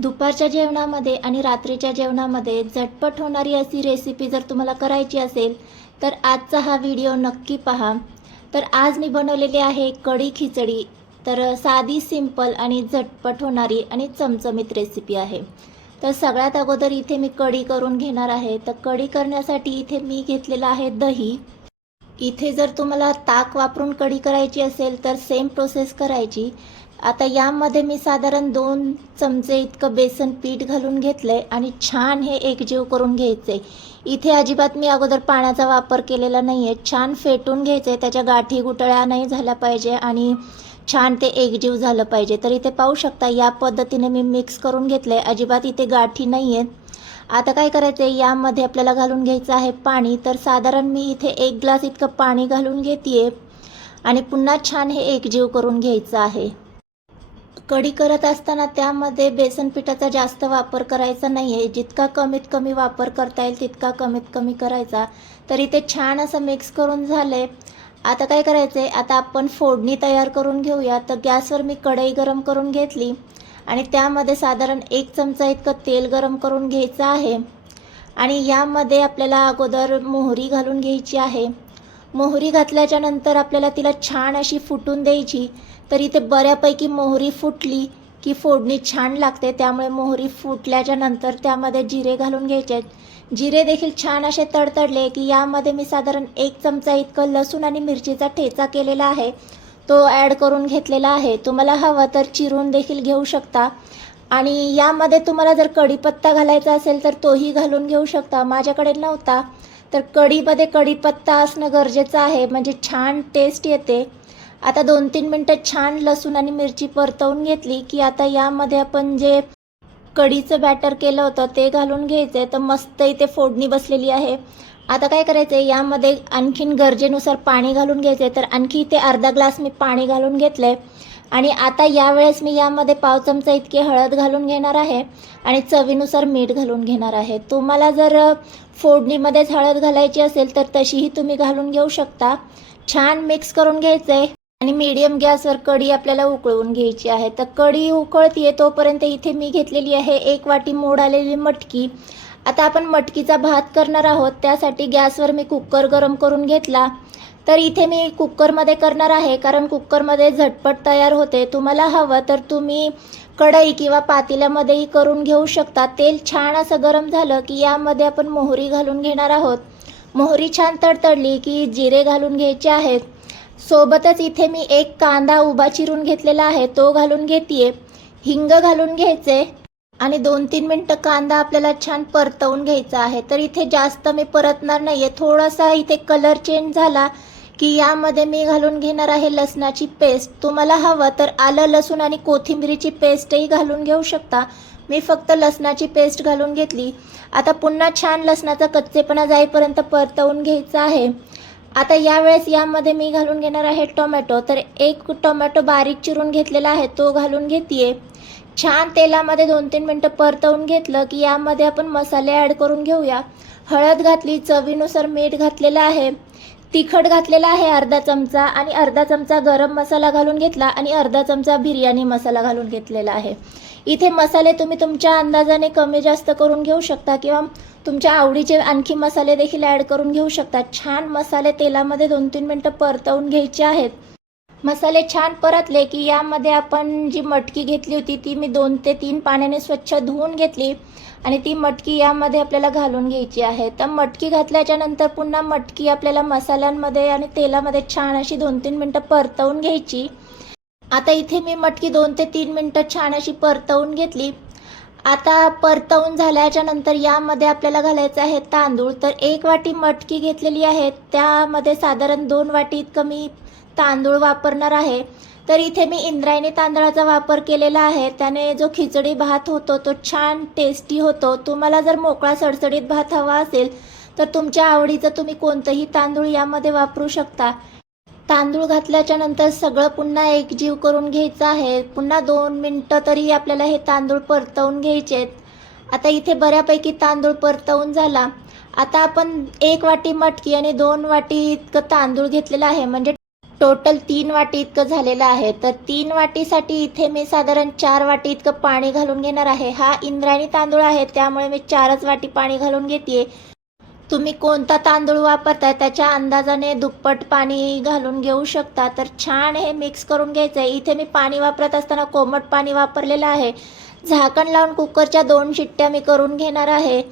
दुपारच्या जेवणामध्ये आणि रात्रीच्या जेवणामध्ये झटपट होणारी अशी रेसिपी जर तुम्हाला करायची असेल तर आजचा हा व्हिडिओ नक्की पहा. तर आज मी बनवलेली आहे कढी खिचडी. तर साधी सिंपल आणि झटपट होणारी आणि चमचमीत रेसिपी आहे. तर सगळ्यात अगोदर इथे मी कढी करून घेणार आहे. तर कढी करण्यासाठी इथे मी घेतलेलं आहे दही. इथे जर तुम्हाला ताक वापरून कढी करायची असेल तर सेम प्रोसेस करायची. आता यामध्ये मी साधारण दोन चमचे इतकं बेसन पीठ घालून घेतलं आहे आणि छान हे एकजीव करून घ्यायचे इथे अजिबात मी अगोदर पाण्याचा वापर केलेला नाही आहे छान फेटून घ्यायचे त्याच्या गाठी गुटळ्या नाही झाल्या पाहिजे आणि छान ते एकजीव झालं पाहिजे. तर इथे पाहू शकता या पद्धतीने मी मिक्स करून घेतलं आहे अजिबात इथे गाठी नाही आहेत आता काय करायचं आहे यामध्ये आपल्याला घालून घ्यायचं आहे पाणी. तर साधारण मी इथे एक ग्लास इतकं पाणी घालून घेते आणि पुन्हा छान हे एकजीव करून घ्यायचं आहे. कढी करत असताना त्यामध्ये बेसन पिठाचा जास्त वापर करायचा नाही आहे जितका कमीत कमी वापर करता येईल तितका कमीत कमी करायचा. तरी ते छान असं मिक्स करून झाले आता काय करायचं आहे आता आपण फोडणी तयार करून घेऊया. तर गॅसवर मी कढई गरम करून घेतली आणि त्यामध्ये साधारण एक चमचा इतकं तेल गरम करून घ्यायचं आहे. आणि यामध्ये आपल्याला अगोदर मोहरी घालून घ्यायची आहे. मोहरी घातल्याच्या नंतर आपल्याला तिला छान अशी फुटून द्यायची. तर इथे बऱ्यापैकी मोहरी फुटली की फोडणी छान लागते. त्यामुळे मोहरी फुटल्याच्या नंतर त्यामध्ये जिरे घालून घ्यायचे. जिरे देखील छान असे तडतडले की यामध्ये मी साधारण एक चमचा इतकं लसूण आणि मिरचीचा ठेचा केलेला आहे. तो ॲड करून घेतलेला आहे. तुम्हाला हवं तर चिरून देखील घेऊ शकता. आणि यामध्ये तुम्हाला जर कढीपत्ता घालायचा असेल तर तोही घालून घेऊ शकता. माझ्याकडे नव्हता. तर कढीमध्ये कढीपत्ता असणं गरजेचं आहे. म्हणजे छान टेस्ट येते. आता दोन तीन मिनटं छान लसूण आणि मिरची परतवून घेतली की आता यामध्ये आपण जे कढीचं बॅटर केलं होतं ते घालून घ्यायचं आहे तर मस्त इथे फोडणी बसलेली आहे. आता काय करायचं आहे यामध्ये आणखीन गरजेनुसार पाणी घालून घ्यायचं आहे तर आणखी इथे अर्धा ग्लास मी पाणी घालून घेतलं आहे आणि आता यावेळेस मी यामध्ये पाव चमचा इतकी हळद घालून घेणार आहे. आणि चवीनुसार मीठ घालून घेणार आहे. तुम्हाला जर फोडणीमध्येच हळद घालायची असेल तर तशीही तुम्ही घालून घेऊ शकता. छान मिक्स करून घ्यायचं आहे आणि मीडियम गॅसवर कढी आपल्याला उकळून घ्यायची आहे. तर कढी उकळतीये तोपर्यंत इथे मी घेतलेली आहे एक वाटी मोड आलेली मटकी. आता आपण मटकीचा भात करणार आहोत. त्यासाठी गॅसवर मी कुकर गरम करून घेतला. तर इथे मी कुकरमध्ये करणार आहे कारण कुकरमध्ये झटपट तयार होते. तुम्हाला हवं तर तुम्ही कढई किंवा पातेल्यामध्येही करून घेऊ शकता. तेल छान असं गरम झालं की यामध्ये आपण मोहरी घालून घेणार आहोत. मोहरी छान तडतडली की जिरे घालून घ्यायचे आहेत. सोबतच इथे मी एक कांदा उभा चिरून घेतलेला आहे तो घालून घेते हिंग घालून घ्यायचे. आणि दोन तीन मिनटं कांदा आपल्याला छान परतवून घ्यायचा आहे. तर इथे जास्त मी परतणार नाही आहे थोडासा इथे कलर चेंज झाला की यामध्ये मी घालून घेणार आहे लसणाची पेस्ट तुम्हाला हवं तर आलं लसूण आणि कोथिंबिरीची पेस्टही घालून घेऊ शकता. मी फक्त लसणाची पेस्ट घालून घेतली. आता पुन्हा छान लसणाचा कच्चेपणा जाईपर्यंत परतवून घ्यायचा आहे. आता यावेळेस यामध्ये मी घालून घेणार आहे टोमॅटो. तर एक टोमॅटो बारीक चिरून घेतलेला आहे तो घालून घेते छान तेलामध्ये दोन तीन मिनटं परतवून घेतलं की यामध्ये आपण मसाले ॲड करून घेऊया. हळद घातली चवीनुसार मीठ घातलेलं आहे. तिखट घातलेला आहे अर्धा चमचा आणि अर्धा चमचा गरम मसाला घालून घेतला आणि अर्धा चमचा बिर्याणी मसाला घालून घेतलेला आहे. इथे मसाले तुम्ही तुमच्या अंदाजाने कमी जास्त करून घेऊ शकता किंवा तुमच्या आवडीचे आणखी मसाले देखील ॲड करून घेऊ शकता. छान मसाले तेलामध्ये दोन तीन मिनटं परतवून घ्यायचे आहेत. मसाले छान परतले की यामध्ये आपण जी मटकी घेतली होती ती मी दोन ते तीन पाण्याने स्वच्छ धुवून घेतली आणि ती मटकी यामध्ये आपल्याला घालून घ्यायची आहे. तर मटकी घातल्याच्या नंतर पुन्हा मटकी आपल्याला मसाल्यांमध्ये आणि तेलामध्ये छान अशी दोन तीन मिनटं परतवून घ्यायची. आता इथे मी मटकी दोन ते तीन मिनटं छान अशी परतवून घेतली. आता परतवून झाल्याच्यानंतर यामध्ये आपल्याला घालायचं आहे तांदूळ. तर एक वाटी मटकी घेतलेली आहे. त्यामध्ये साधारण दोन वाटी इतकं मी तांदूळ वापरणार आहे. तर इथे मी इंद्रायणी तांदळाचा वापर केलेला आहे. त्याने जो खिचडी भात होतो तो छान टेस्टी होतो. तुम्हाला जर मोकळा सडसडीत भात हवा असेल तर तुमच्या आवडीचं तुम्ही कोणतंही तांदूळ यामध्ये वापरू शकता. तांदूळ घातल्याच्या नंतर सगळं पुन्हा एकजीव करून घ्यायचं आहे. पुन्हा दोन मिनटं तरी आपल्याला हे तांदूळ परतवून घ्यायचे आहेत आता इथे बऱ्यापैकी तांदूळ परतवून झाला. आता आपण एक वाटी मटकी आणि दोन वाटी इतकं तांदूळ घेतलेलं आहे. म्हणजे टोटल तीन वाटी इतकं झालेलं आहे. तर तीन वाटीसाठी इथे मी साधारण चार वाटी इतकं पाणी घालून घेणार आहे. हा इंद्रायणी तांदूळ आहे त्यामुळे मी चारच वाटी पाणी घालून घेते तुम्ही कोणता तांदूळ वापरताय त्याच्या अंदाजाने दुप्पट पाणी घालून घेऊ शकता. तर छान हे मिक्स करून घ्यायचं आहे इथे मी पाणी वापरत असताना कोमट पाणी वापरलेलं आहे. झाकण लावून कुकरच्या दोन शिट्ट्या मी करून घेणार आहे.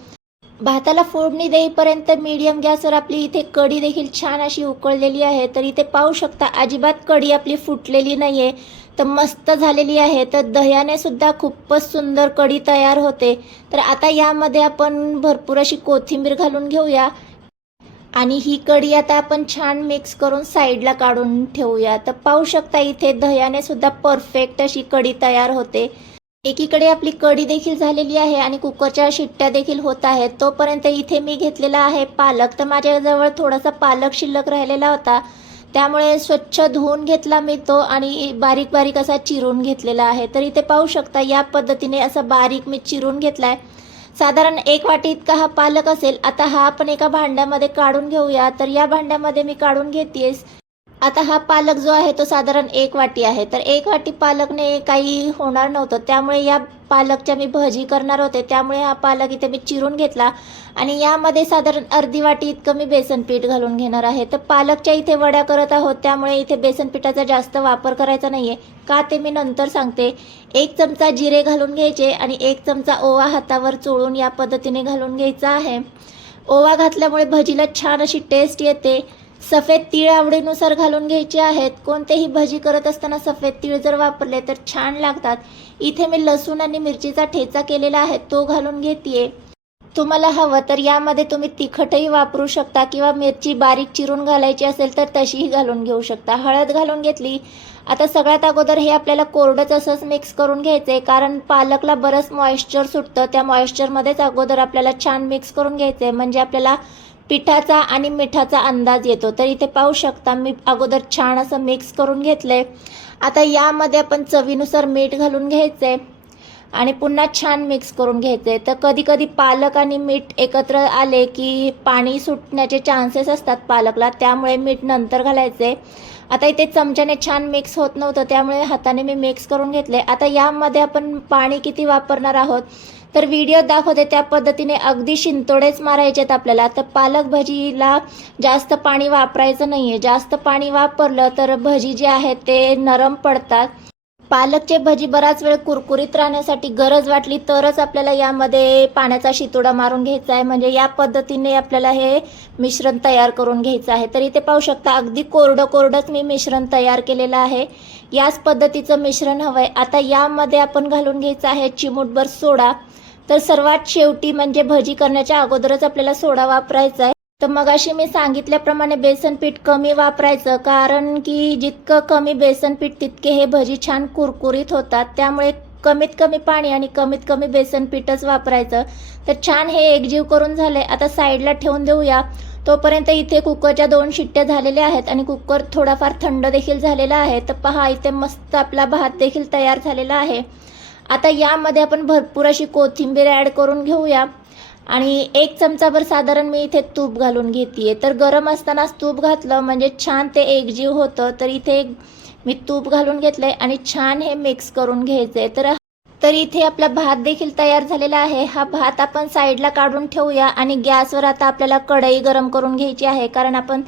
भाताला फोडणी देईपर्यंत मीडियम गॅसवर आपली इथे कढी देखील छान अशी उकळलेली आहे. तर इथे पाहू शकता अजिबात कढी आपली फुटलेली नाही आहे तर मस्त झालेली आहे. तर दह्याने सुद्धा खूपच सुंदर कढी तयार होते. तर आता यामध्ये आपण भरपूर अशी कोथिंबीर घालून घेऊया. आणि ही कढी आता आपण छान मिक्स करून साईडला काढून ठेवूया. तर पाहू शकता इथे दह्याने सुद्धा परफेक्ट अशी कढी तयार होते. एकीकडे आपली कढी देखील झालेली आहे आणि कुकरच्या शिट्ट्या देखील होत आहेत. तोपर्यंत इथे मी घेतलेला आहे पालक. तर माझ्याजवळ थोडासा पालक शिल्लक राहिलेला होता. त्यामुळे स्वच्छ धुवून घेतला मी तो आणि बारीक बारीक असा चिरून घेतलेला आहे. तर इथे पाहू शकता या पद्धतीने असा बारीक मी चिरून घेतला आहे साधारण एक वाटी इतका हा पालक असेल. आता हा आपण एका भांड्यामध्ये काढून घेऊया. तर या भांड्यामध्ये मी काढून घेतेस. आता हा पालक जो आहे तो साधारण एक वाटी आहे. तर एक वाटी पालकने काही होणार नव्हतं. त्यामुळे या पालकच्या मी भजी करणार होते. त्यामुळे हा पालक इथे मी चिरून घेतला. आणि यामध्ये साधारण अर्धी वाटी इतकं मी बेसन पीठ घालून घेणार आहे. तर पालकच्या इथे वड्या करत आहोत. त्यामुळे इथे बेसन पिठाचा जास्त वापर करायचा नाही आहे का ते मी नंतर सांगते. एक चमचा जिरे घालून घ्यायचे आणि एक चमचा ओवा हातावर चोळून या पद्धतीने घालून घ्यायचा आहे. ओवा घातल्यामुळे भजीला छान अशी टेस्ट येते. सफेद तीळ आवडीनुसार घालून घ्यायचे आहेत. कोणतेही भजी करत असताना सफेद तीळ जर वापरले तर छान लागतात. इथे मी लसूण आणि मिरचीचा ठेचा केलेला आहे तो घालून घेते तुम्हाला हवं तर यामध्ये तुम्ही तिखटही वापरू शकता किंवा मिरची बारीक चिरून घालायची असेल तर तशीही घालून घेऊ शकता. हळद घालून घेतली आता सगळ्यात अगोदर हे आपल्याला कोरडंच असंच मिक्स करून घ्यायचं आहे कारण पालकला बरंच मॉइश्चर सुटतं त्या मॉइश्चरमध्येच अगोदर आपल्याला छान मिक्स करून घ्यायचं आहे म्हणजे आपल्याला पिठाचा आणि मिठाचा अंदाज येतो. तर इथे पाहू शकता मी अगोदर छान असं मिक्स करून घेतलंय. आता यामध्ये आपण चवीनुसार मीठ घालून घ्यायचं आहे आणि पुन्हा छान मिक्स करून घ्यायचे तर कधी कधी पालक आणि मीठ एकत्र आले की पाणी सुटण्याचे चान्सेस असतात पालकला त्यामुळे मीठ नंतर घालायचे आता इथे चमच्याने छान मिक्स होत नव्हतं त्यामुळे हाताने मी मिक्स करून घेतले आता यामध्ये आपण पाणी किती वापरणार आहोत? तर व्हिडिओ दाखवते त्या पद्धतीने अगदी शिंतोडेच मारायचेत आपल्याला. तर पालक भजीला जास्त पाणी वापरायचं नाही आहे जास्त पाणी वापरलं तर भजी जे आहेत ते नरम पडतात. पालकचे भजी बराच वेळ कुरकुरीत राहण्यासाठी गरज वाटली तरच आपल्याला यामध्ये पाण्याचा शितोडा मारून घ्यायचा आहे. म्हणजे या पद्धतीने आपल्याला हे मिश्रण तयार करून घ्यायचं आहे. तर इथे पाहू शकता अगदी कोरडं कोरडंच मी मिश्रण तयार केलेलं आहे. याच पद्धतीचं मिश्रण हवं आहे आता यामध्ये आपण घालून घ्यायचं आहे चिमूटभर सोडा. तर सर्वात शेवटी म्हणजे भजी करण्याच्या अगोदरच आपल्याला सोडा वापरायचा आहे. तर मगाशी मी सांगितल्याप्रमाणे बेसन पीठ कमी वापरायचं कारण की जितकं कमी बेसन पीठ तितके हे भजी छान कुरकुरीत होतात. त्यामुळे कमीत कमी पाणी आणि कमीत कमी बेसन पीठच वापरायचं. तर छान हे एकजीव करून झाले आता साईडला ठेवून देऊया. तोपर्यंत इथे कुकरच्या दोन शिट्ट्या झालेल्या आहेत आणि कुकर थोडाफार थंड देखील झालेला आहे. तर पहा इथे मस्त आपला भात देखील तयार झालेला आहे. आता यामध्ये आपण भरपूर अशी कोथिंबीर ॲड करून घेऊया. आणि एक चमचाभर साधारण मी इथे तूप घालून घेते तर गरम असतानाच तूप घातलं म्हणजे छान ते एकजीव होतं. तर इथे मी तूप घालून घेतलंय आणि छान हे मिक्स करून घ्यायचंय. तर तर इथे आपला भात देखील तयार झालेला आहे. हा भात आपण साईडला काढून ठेवूया आणि गॅसवर आता आपल्याला कढई गरम करून घ्यायची आहे. कारण आपण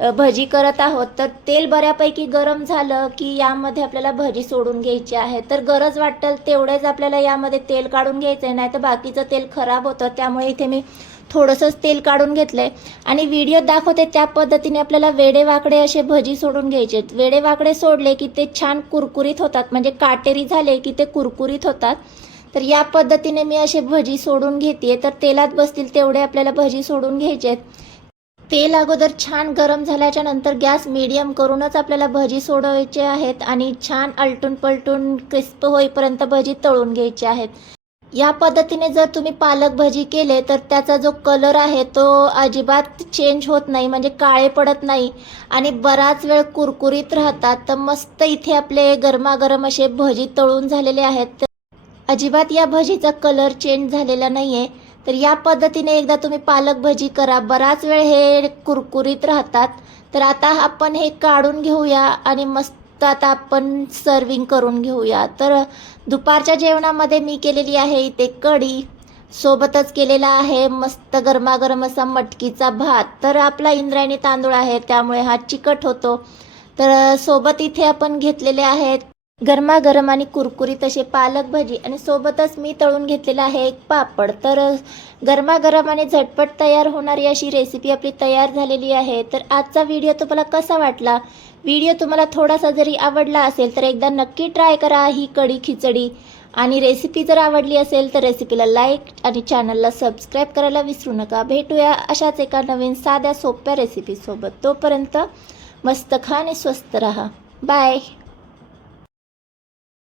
भजी करत आहोत तर तेल बऱ्यापैकी गरम झालं की यामध्ये आपल्याला भजी सोडून घ्यायची आहे. तर गरज वाटेल तेवढेच आपल्याला यामध्ये तेल काढून घ्यायचं आहे नाही तर बाकीचं तेल खराब होतं त्यामुळे इथे मी थोडंसंच तेल काढून घेतलंय. आणि व्हिडिओ दाखवते त्या पद्धतीने आपल्याला वेडेवाकडे असे भजी सोडून घ्यायचे वेडेवाकडे सोडले की ते छान कुरकुरीत होतात म्हणजे काटेरी झाले की ते कुरकुरीत होतात. तर या पद्धतीने मी असे भजी सोडून घेते तर तेलात बसतील तेवढे आपल्याला भजी सोडून घ्यायचे आहेत. तेल अगोदर छान गरम झाल्याच्यानंतर गॅस मीडियम करूनच आपल्याला भजी सोडवायचे आहेत आणि छान अलटून पलटून क्रिस्प होईपर्यंत भजी तळून घ्यायचे आहेत. या पद्धतीने जर तुम्ही पालक भजी केले तर त्याचा जो कलर आहे तो अजिबात चेंज होत नाही म्हणजे काळे पडत नाही. आणि बराच वेळ कुरकुरीत राहतात तर मस्त इथे आपले गरमागरम असे भजी तळून झालेले आहेत. अजिबात या भजीचा कलर चेंज झालेला नाही आहे तर या पद्धतीने एकदा तुम्ही पालक भजी करा. बराच वेळ हे कुरकुरीत राहतात. तर आता आपण हे काढून घेऊया आणि मस्त आता आपण सर्विंग करून घेऊया. तर दुपारच्या जेवणामध्ये मी केलेली आहे इथे कढी. सोबतच केलेला आहे मस्त गरमागरम असा मटकीचा भात. तर आपला इंद्रायणी तांदूळ आहे त्यामुळे हा चिकट होतो. तर सोबत इथे आपण घेतलेले आहेत गरमागरम आणि कुरकुरीत असे पालक भाजी आणि सोबतच मी तळून घेतलेला आहे एक पापड. तर गरमागरम आणि झटपट तयार होणारी अशी रेसिपी आपली तयार झालेली आहे. तर आजचा व्हिडिओ तुम्हाला कसा वाटला? व्हिडिओ तुम्हाला थोडासा जरी आवडला असेल तर एकदा नक्की ट्राय करा ही कढी खिचडी. आणि रेसिपी जर आवडली असेल तर रेसिपीला लाईक आणि चॅनलला सबस्क्राईब करायला विसरू नका. भेटूया अशाच एका नवीन साध्या सोप्या रेसिपीसोबत तोपर्यंत मस्त खा आणि स्वस्त राहा. बाय